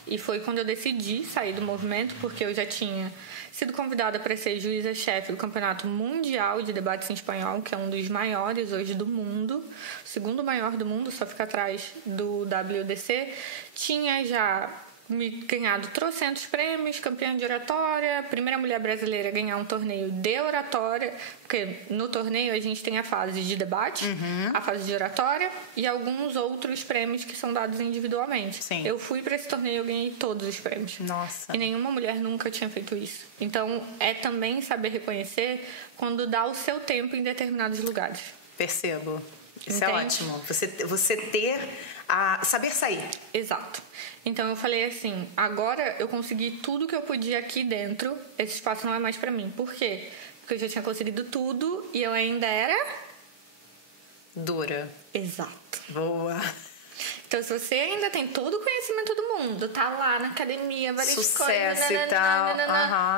E foi quando eu decidi sair do movimento, porque eu já tinha sido convidada para ser juíza-chefe do Campeonato Mundial de Debates em Espanhol, que é um dos maiores hoje do mundo. O segundo maior do mundo, só fica atrás do WDC. Tinha já me ganhado trocentos prêmios, campeã de oratória, primeira mulher brasileira a ganhar um torneio de oratória, porque no torneio a gente tem a fase de debate, a fase de oratória e alguns outros prêmios que são dados individualmente. Sim. Eu fui para esse torneio e eu ganhei todos os prêmios. Nossa. E nenhuma mulher nunca tinha feito isso. Então, é também saber reconhecer quando dá o seu tempo em determinados lugares. Percebo. Isso Entende? é ótimo. Você ter saber sair. Exato. Então eu falei assim, agora eu consegui tudo que eu podia aqui dentro, esse espaço não é mais pra mim. Por quê? Porque eu já tinha conseguido tudo e eu ainda era... Dura. Exato. Boa. Então se você ainda tem todo o conhecimento do mundo, tá lá na academia, várias Sucesso coisas, e tal.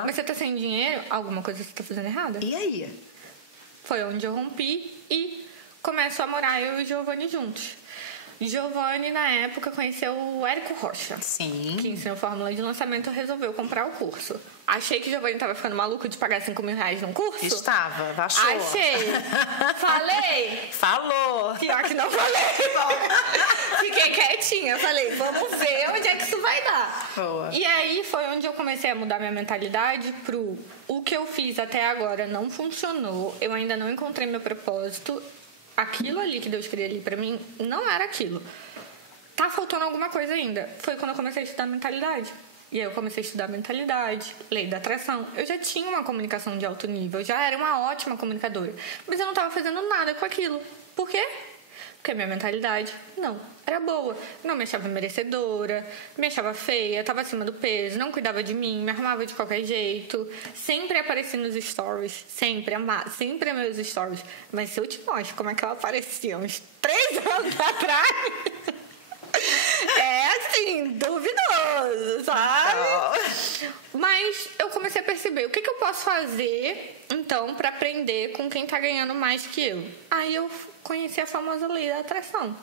mas você tá sem dinheiro, alguma coisa você tá fazendo errada. E aí? Foi onde eu rompi e começo a morar eu e o Giovanni juntos. Giovanni, na época, conheceu o Érico Rocha. Sim. Que ensinou fórmula de lançamento e resolveu comprar o curso. Achei que o Giovanni tava ficando maluco de pagar 5 mil reais num curso. Estava, achou. Achei. Falei. Falou. Pior que não falei. Fiquei quietinha. Falei, vamos ver onde é que isso vai dar. Boa. E aí foi onde eu comecei a mudar minha mentalidade pro... O que eu fiz até agora não funcionou. Eu ainda não encontrei meu propósito. Aquilo ali que Deus queria ali pra mim não era aquilo. Tá faltando alguma coisa ainda. Foi quando eu comecei a estudar mentalidade. E aí eu comecei a estudar mentalidade, lei da atração. Eu já tinha uma comunicação de alto nível, eu já era uma ótima comunicadora. Mas eu não tava fazendo nada com aquilo. Por quê? Porque a minha mentalidade não era boa. Não me achava merecedora, me achava feia, tava acima do peso, não cuidava de mim, me arrumava de qualquer jeito. Sempre aparecia nos stories, sempre meus stories. Mas se eu te mostro como é que eu aparecia uns 3 anos atrás... É assim, duvidoso, sabe? Mas eu comecei a perceber o que eu posso fazer, então, pra aprender com quem tá ganhando mais que eu. Aí eu conheci a famosa lei da atração,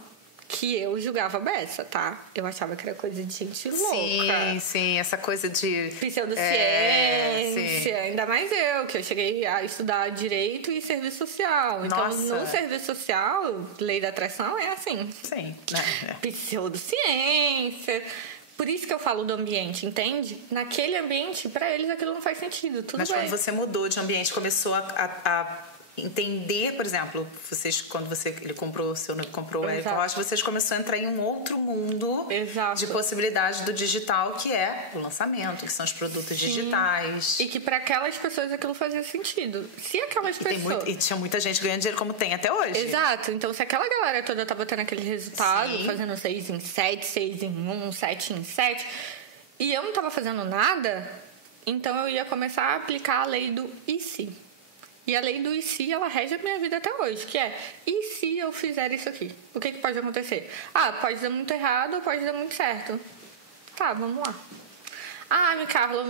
que eu julgava beça, tá? Eu achava que era coisa de gente louca. Sim, essa coisa de... Pseudociência, ainda mais eu, que eu cheguei a estudar Direito e Serviço Social. Então, Nossa. no Serviço Social, lei da atração é assim. Sim, né? Pseudociência. Por isso que eu falo do ambiente, entende? Naquele ambiente, pra eles aquilo não faz sentido, tudo Mas bem. quando você mudou de ambiente, começou a entender, por exemplo, quando ele comprou o Érico Rocha, vocês começaram a entrar em um outro mundo. Exato. De possibilidade do digital, que é o lançamento, que são os produtos digitais. E que para aquelas pessoas aquilo fazia sentido. Se aquelas pessoas... E tinha muita gente ganhando dinheiro como tem até hoje. Exato. Então, se aquela galera toda tava tendo aquele resultado, Sim. fazendo 6 em 7, 6 em 1, 7 em 7, e eu não tava fazendo nada, então eu ia começar a aplicar a lei do e se. E a lei do e se, ela rege a minha vida até hoje, que é, e se eu fizer isso aqui? O que pode acontecer? Ah, pode dar muito errado ou pode dar muito certo. Tá, vamos lá. Ah, Carla,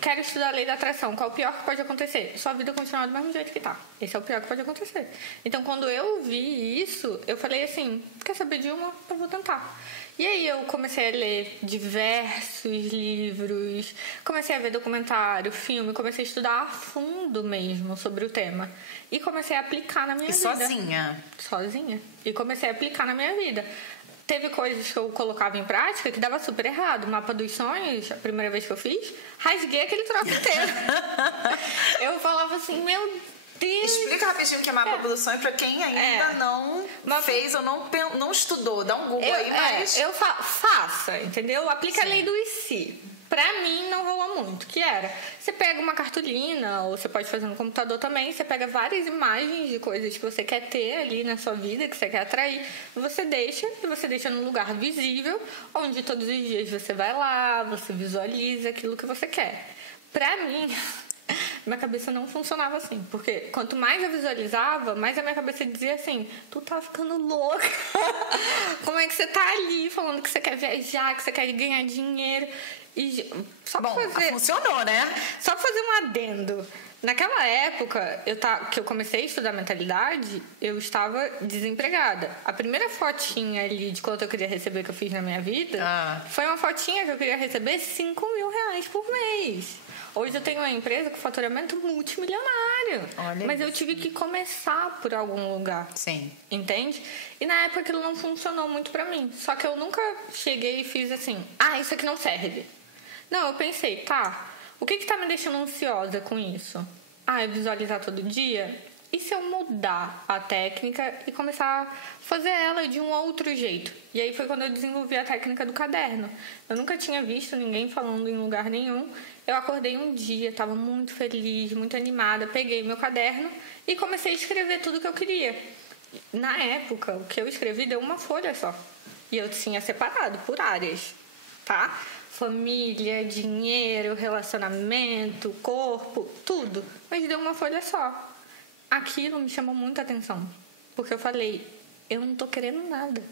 quero estudar a lei da atração. Qual é o pior que pode acontecer? Sua vida continuar do mesmo jeito que tá. Esse é o pior que pode acontecer. Então, quando eu vi isso, eu falei assim, quer saber de uma? Eu vou tentar. E aí eu comecei a ler diversos livros, comecei a ver documentário, filme, comecei a estudar a fundo mesmo sobre o tema. E comecei a aplicar na minha vida. Sozinha? Sozinha. E comecei a aplicar na minha vida. Teve coisas que eu colocava em prática que dava super errado. O mapa dos sonhos, a primeira vez que eu fiz, rasguei aquele troço inteiro. Eu falava assim, meu Deus. Explica rapidinho o que é mapa do sonho pra quem ainda não fez ou não estudou. Dá um Google aí, mas... Faça, entendeu? Aplica a lei do e se. Pra mim, não rolou muito. Que era, você pega uma cartolina, ou você pode fazer no computador também, você pega várias imagens de coisas que você quer ter ali na sua vida, que você quer atrair, você deixa num lugar visível, onde todos os dias você vai lá, você visualiza aquilo que você quer. Pra mim... minha cabeça não funcionava assim, porque quanto mais eu visualizava, mais a minha cabeça dizia assim, tu tá ficando louca. Como é que você tá ali falando que você quer viajar, que você quer ganhar dinheiro? E só funcionou, né? Só pra fazer um adendo. Naquela época, que eu comecei a estudar mentalidade, eu estava desempregada. A primeira fotinha ali de quanto eu queria receber que eu fiz na minha vida foi uma fotinha que eu queria receber 5 mil reais por mês. Hoje eu tenho uma empresa com faturamento multimilionário. Olha mas eu isso. tive que começar por algum lugar. Sim. Entende? E na época aquilo não funcionou muito pra mim. Só que eu nunca cheguei e fiz assim, isso aqui não serve. Não, eu pensei, o que tá me deixando ansiosa com isso? É visualizar todo dia? E se eu mudar a técnica e começar a fazer ela de um outro jeito? E aí foi quando eu desenvolvi a técnica do caderno. Eu nunca tinha visto ninguém falando em lugar nenhum. Eu acordei um dia, estava muito feliz, muito animada. Peguei meu caderno e comecei a escrever tudo que eu queria. Na época, o que eu escrevi deu uma folha só. E eu tinha separado por áreas, tá? Família, dinheiro, relacionamento, corpo, tudo. Mas deu uma folha só. Aquilo me chamou muita atenção. Porque eu falei, eu não tô querendo nada.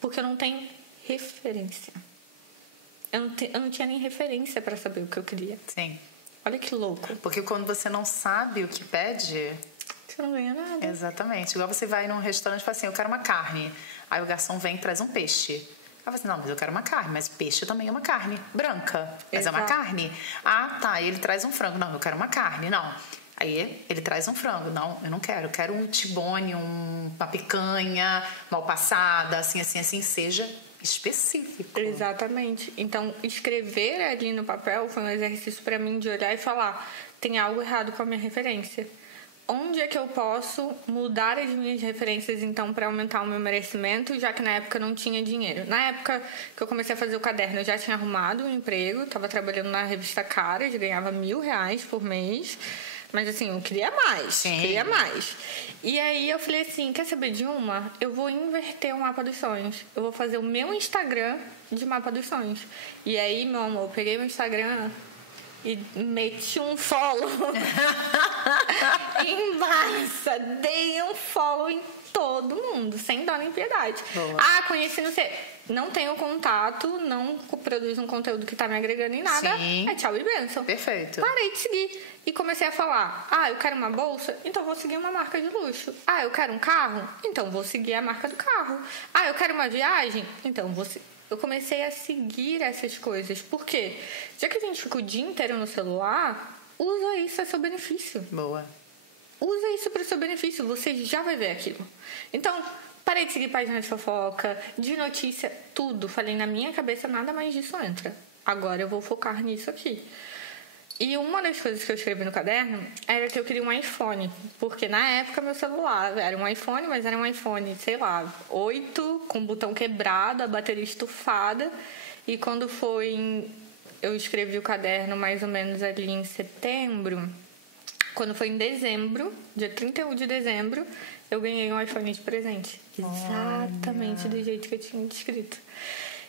Porque eu não tenho referência. Eu não tinha nem referência pra saber o que eu queria. Sim. Olha que louco. Porque quando você não sabe o que pede... Você não ganha nada. Exatamente. Igual você vai num restaurante e fala assim, eu quero uma carne. Aí o garçom vem e traz um peixe. Aí você fala assim, não, mas eu quero uma carne. Mas peixe também é uma carne branca. Mas Exato. é uma carne. Tá. E ele traz um frango. Não, eu quero uma carne. Não. Aí ele traz um frango. Não, eu não quero. Eu quero um tibone, uma picanha mal passada, assim, seja específico. Exatamente. Então, escrever ali no papel foi um exercício pra mim de olhar e falar, tem algo errado com a minha referência. Onde é que eu posso mudar as minhas referências, então, para aumentar o meu merecimento, já que na época eu não tinha dinheiro? Na época que eu comecei a fazer o caderno, eu já tinha arrumado um emprego, estava trabalhando na revista Caras, ganhava R$1.000 por mês. Mas assim, eu queria mais. Sim. Queria mais. E aí eu falei assim, quer saber de uma? Eu vou inverter o mapa dos sonhos. Eu vou fazer o meu Instagram de mapa dos sonhos. E aí, meu amor, eu peguei meu Instagram e meti um follow em massa. Dei um follow em todo mundo, sem dó nem piedade. Boa. Conheci não sei. Não tenho contato, não produzo um conteúdo que tá me agregando em nada. Sim. Tchau e benção. Perfeito. Parei de seguir. E comecei a falar, eu quero uma bolsa, então vou seguir uma marca de luxo. Eu quero um carro, então vou seguir a marca do carro. Eu quero uma viagem, então vou seguir. Eu comecei a seguir essas coisas. Por quê? Já que a gente fica o dia inteiro no celular, usa isso a seu benefício. Boa. Usa isso para o seu benefício, você já vai ver aquilo. Então, parei de seguir página de fofoca, de notícia, tudo. Falei, na minha cabeça nada mais disso entra. Agora eu vou focar nisso aqui. E uma das coisas que eu escrevi no caderno era que eu queria um iPhone. Porque na época meu celular era um iPhone, mas era um iPhone, sei lá, 8, com o botão quebrado, a bateria estufada. E quando eu escrevi o caderno mais ou menos ali em setembro. Quando foi em dezembro, dia 31 de dezembro, eu ganhei um iPhone de presente. Exatamente do jeito que eu tinha descrito.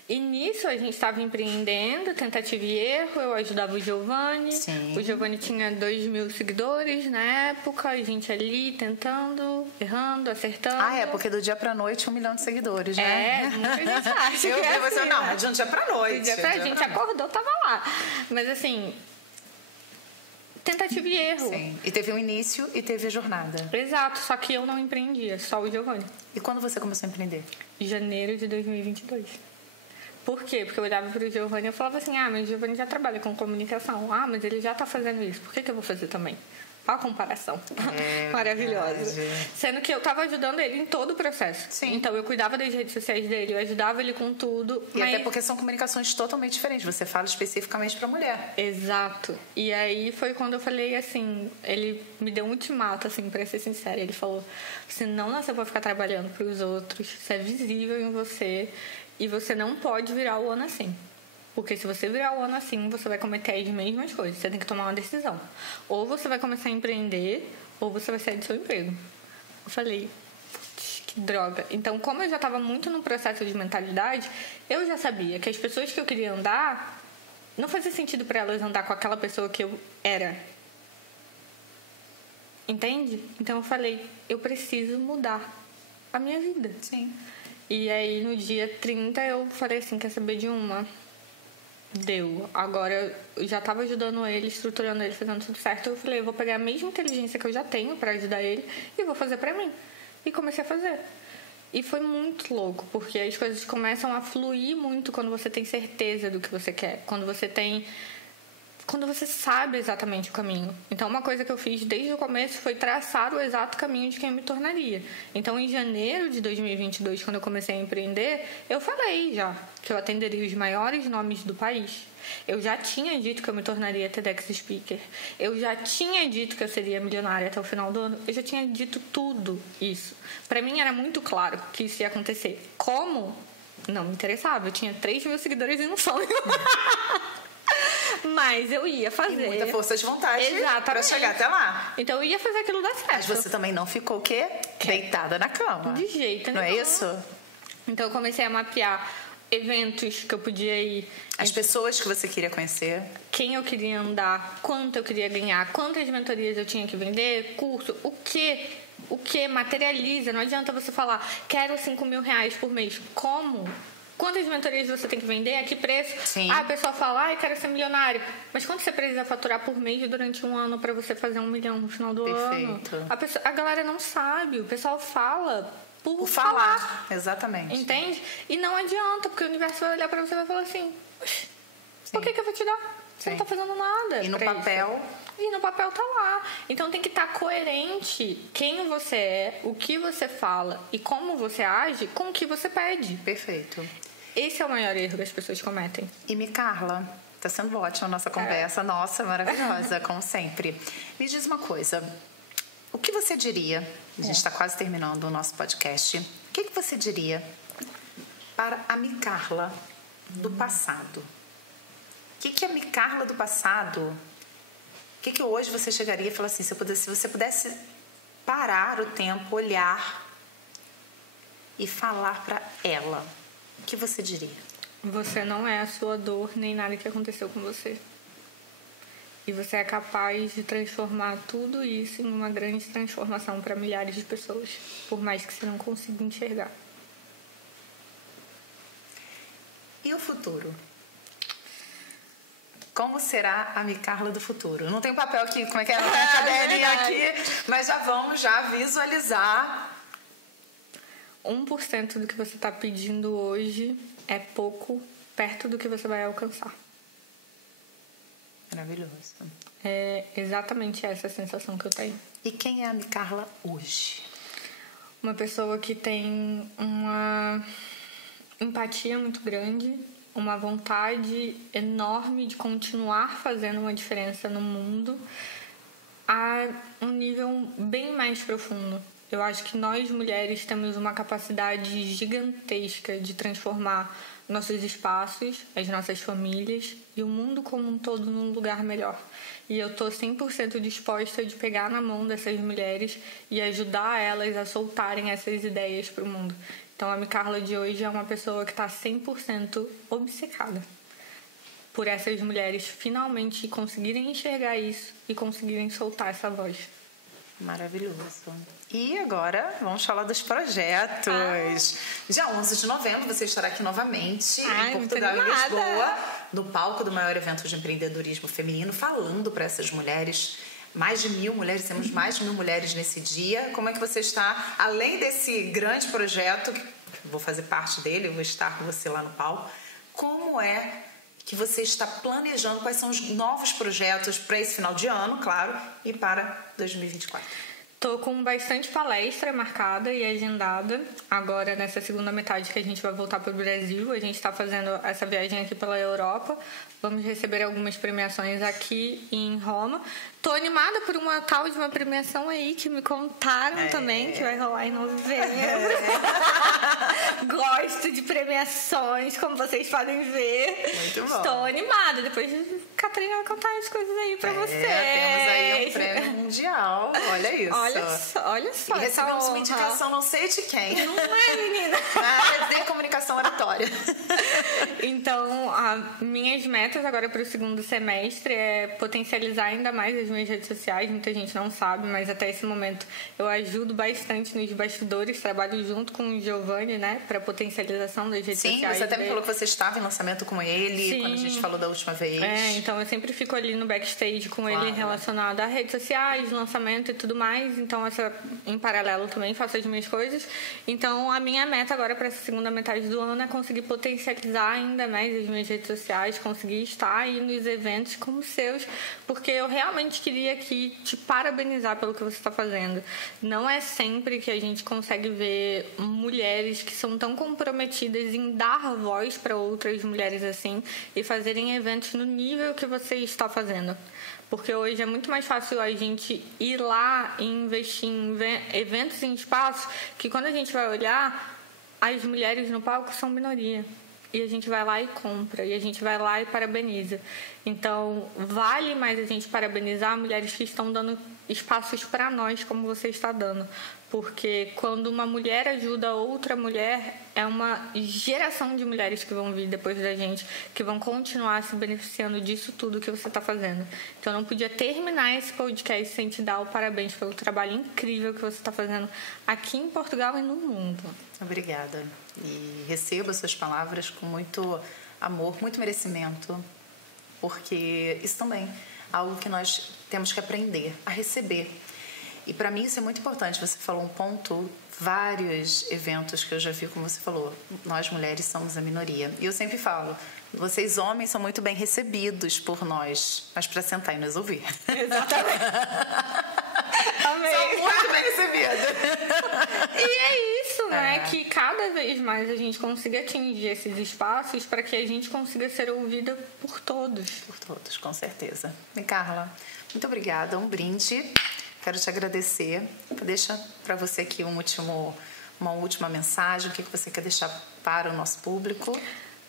E nisso a gente estava empreendendo, tentativa e erro. Eu ajudava o Giovanni. Sim. O Giovanni tinha 2.000 seguidores na época. A gente ali tentando, errando, acertando. Porque do dia pra noite 1 milhão de seguidores, né? Muita gente acha Eu que vi é você, assim, não, né? é de um dia pra noite. Do dia pra gente acordou, tava lá. Mas assim, tentativa e erro. Sim. E teve um início e teve a jornada. Exato, só que eu não empreendia, só o Giovanni. E quando você começou a empreender? Em janeiro de 2022. Por quê? Porque eu olhava pro Giovanni e eu falava assim, mas o Giovanni já trabalha com comunicação. Mas ele já tá fazendo isso. Por que eu vou fazer também? Olha a comparação. Maravilhosa. Verdade. Sendo que eu tava ajudando ele em todo o processo. Sim. Então eu cuidava das redes sociais dele, eu ajudava ele com tudo. E até porque são comunicações totalmente diferentes. Você fala especificamente pra mulher. Exato. E aí foi quando eu falei assim, ele me deu um ultimato, assim, pra ser sincera. Ele falou, você não nasceu pra ficar trabalhando pros outros, isso é visível em você e você não pode virar o ano assim. Porque se você virar o ano assim, você vai cometer as mesmas coisas. Você tem que tomar uma decisão. Ou você vai começar a empreender, ou você vai sair do seu emprego. Eu falei, putz, que droga. Então, como eu já estava muito no processo de mentalidade, eu já sabia que as pessoas que eu queria andar, não fazia sentido para elas andar com aquela pessoa que eu era. Entende? Então eu falei, eu preciso mudar a minha vida. Sim. E aí no dia 30 eu falei assim, quer saber de uma? Deu. Agora eu já tava ajudando ele, estruturando ele, fazendo tudo certo. Eu falei, eu vou pegar a mesma inteligência que eu já tenho pra ajudar ele e vou fazer pra mim. E comecei a fazer. E foi muito louco, porque as coisas começam a fluir muito quando você tem certeza do que você quer. Quando você tem quando você sabe exatamente o caminho. Então, uma coisa que eu fiz desde o começo foi traçar o exato caminho de quem eu me tornaria. Então, em janeiro de 2022, quando eu comecei a empreender, eu falei já que eu atenderia os maiores nomes do país. Eu já tinha dito que eu me tornaria TEDx Speaker. Eu já tinha dito que eu seria milionária até o final do ano. Eu já tinha dito tudo isso. Pra mim era muito claro que isso ia acontecer. Como? Não me interessava. Eu tinha 3 mil seguidores e um sonho. Mas eu ia fazer. E muita força de vontade pra chegar até lá. Então eu ia fazer aquilo dar certo. Mas você também não ficou o quê? Deitada na cama. De jeito nenhum. Não é isso? Então eu comecei a mapear eventos que eu podia ir. As pessoas que você queria conhecer. Quem eu queria andar, quanto eu queria ganhar, quantas mentorias eu tinha que vender, curso, o que materializa. Não adianta você falar, quero 5 mil reais por mês. Como? Quantas mentorias você tem que vender? A que preço? Sim. A pessoa fala, eu quero ser milionário. Mas quanto você precisa faturar por mês durante um ano para você fazer 1 milhão no final do Perfeito. ano? A galera não sabe. O pessoal fala por falar. Exatamente. Entende? E não adianta, porque o universo vai olhar pra você e vai falar assim, por que eu vou te dar? Você não tá fazendo nada. E no papel... E no papel tá lá. Então tem que estar coerente quem você é, o que você fala e como você age com o que você pede. Perfeito. Esse é o maior erro que as pessoas cometem. E me, Carla, tá sendo ótima a nossa conversa. Nossa, maravilhosa, como sempre. Me diz uma coisa. O que você diria? A gente está quase terminando o nosso podcast. O que você diria para a Mi Carla do passado? O que a Mi Carla do passado... O que hoje você chegaria e falaria assim, se você pudesse parar o tempo, olhar e falar para ela, o que você diria? Você não é a sua dor nem nada que aconteceu com você. E você é capaz de transformar tudo isso em uma grande transformação para milhares de pessoas, por mais que você não consiga enxergar. E o futuro? Como será a Mi Carla do futuro? Não tem papel aqui, como é que é? Não tem caderninho aqui, mas já vamos visualizar. 1% do que você está pedindo hoje é pouco perto do que você vai alcançar. Maravilhoso. É exatamente essa a sensação que eu tenho. E quem é a Mi Carla hoje? Uma pessoa que tem uma empatia muito grande, uma vontade enorme de continuar fazendo uma diferença no mundo a um nível bem mais profundo. Eu acho que nós, mulheres, temos uma capacidade gigantesca de transformar nossos espaços, as nossas famílias e o mundo como um todo num lugar melhor. E eu tô 100% disposta de pegar na mão dessas mulheres e ajudar elas a soltarem essas ideias pro mundo. Então, a Mi Carla de hoje é uma pessoa que está 100% obcecada por essas mulheres finalmente conseguirem enxergar isso e conseguirem soltar essa voz. Maravilhoso. E agora vamos falar dos projetos. Dia 11 de novembro você estará aqui novamente em Portugal e Lisboa, no palco do maior evento de empreendedorismo feminino, falando para essas mulheres. Mais de 1.000 mulheres, temos mais de 1.000 mulheres nesse dia. Como é que você está, além desse grande projeto, que vou fazer parte dele, eu vou estar com você lá no palco, como é que você está planejando, quais são os novos projetos para esse final de ano, claro, e para 2024? Tô com bastante palestra marcada e agendada. Agora, nessa segunda metade que a gente vai voltar para o Brasil, a gente está fazendo essa viagem aqui pela Europa. Vamos receber algumas premiações aqui em Roma. Tô animada por uma tal de uma premiação aí que me contaram também, que vai rolar em novembro. Gosto de premiações, como vocês podem ver. Muito bom. Estou animada. Depois a Catarina vai contar as coisas aí pra vocês. Temos aí um prêmio mundial. Olha isso. Olha só. E recebemos uma indicação, não sei de quem. Não é, menina? Na área de comunicação oratória. Então, minhas metas agora para o segundo semestre é potencializar ainda mais as minhas redes sociais. Muita gente não sabe, mas até esse momento eu ajudo bastante nos bastidores. Trabalho junto com o Giovanni, né? Para potencialização das redes sociais. Sim, você até me falou que você estava em lançamento com ele. Sim. Quando a gente falou da última vez. Então eu sempre fico ali no backstage com ele relacionado a redes sociais, lançamento e tudo mais. Então, em paralelo também faço as minhas coisas. Então, a minha meta agora para essa segunda metade do ano é conseguir potencializar ainda ainda mais as minhas redes sociais, conseguir estar aí nos eventos como os seus, porque eu realmente queria aqui te parabenizar pelo que você está fazendo. Não é sempre que a gente consegue ver mulheres que são tão comprometidas em dar voz para outras mulheres assim e fazerem eventos no nível que você está fazendo. Porque hoje é muito mais fácil a gente ir lá e investir em eventos em espaços que, quando a gente vai olhar, as mulheres no palco são minoria. E a gente vai lá e compra, e a gente vai lá e parabeniza. Então, vale mais a gente parabenizar mulheres que estão dando espaços para nós, como você está dando. Porque quando uma mulher ajuda outra mulher, é uma geração de mulheres que vão vir depois da gente, que vão continuar se beneficiando disso tudo que você está fazendo. Então, eu não podia terminar esse podcast sem te dar o parabéns pelo trabalho incrível que você está fazendo aqui em Portugal e no mundo. Obrigada. E recebo as suas palavras com muito amor, muito merecimento, porque isso também é algo que nós temos que aprender a receber. E para mim isso é muito importante. Você falou um ponto, vários eventos que eu já vi, como você falou, nós mulheres somos a minoria. E eu sempre falo, vocês homens são muito bem recebidos por nós, mas para sentar e nos ouvir. Exatamente. Amei. São muito bem recebidas. E é isso, né? Que cada vez mais a gente consiga atingir esses espaços para que a gente consiga ser ouvida por todos. Por todos, com certeza. E Carla, muito obrigada. Um brinde. Quero te agradecer. Deixa para você aqui uma última mensagem. O que você quer deixar para o nosso público?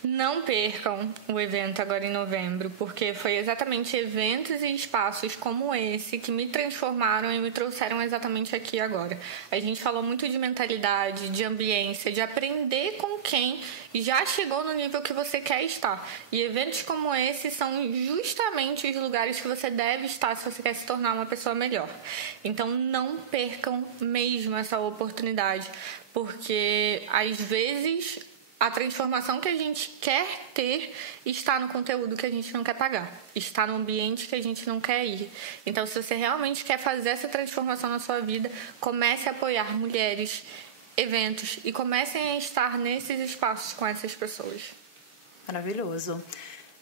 Não percam o evento agora em novembro, porque foi exatamente eventos e espaços como esse que me transformaram e me trouxeram exatamente aqui agora. A gente falou muito de mentalidade, de ambiência, de aprender com quem já chegou no nível que você quer estar. E eventos como esse são justamente os lugares que você deve estar se você quer se tornar uma pessoa melhor. Então não percam mesmo essa oportunidade, porque às vezes a transformação que a gente quer ter está no conteúdo que a gente não quer pagar, está no ambiente que a gente não quer ir. Então, se você realmente quer fazer essa transformação na sua vida, comece a apoiar mulheres, eventos e comecem a estar nesses espaços com essas pessoas. Maravilhoso.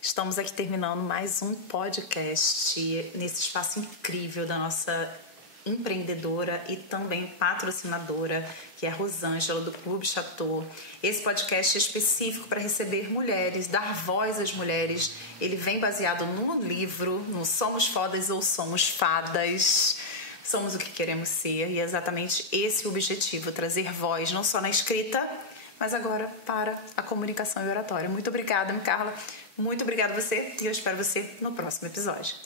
Estamos aqui terminando mais um podcast nesse espaço incrível da nossa empreendedora e também patrocinadora, que é a Rosângela, do Clube Chateau. Esse podcast é específico para receber mulheres, dar voz às mulheres. Ele vem baseado no livro, no Somos Fodas ou Somos Fadas. Somos o que queremos ser, e é exatamente esse o objetivo, trazer voz, não só na escrita, mas agora para a comunicação e oratória. Muito obrigada, Carla. Muito obrigada a você, e eu espero você no próximo episódio.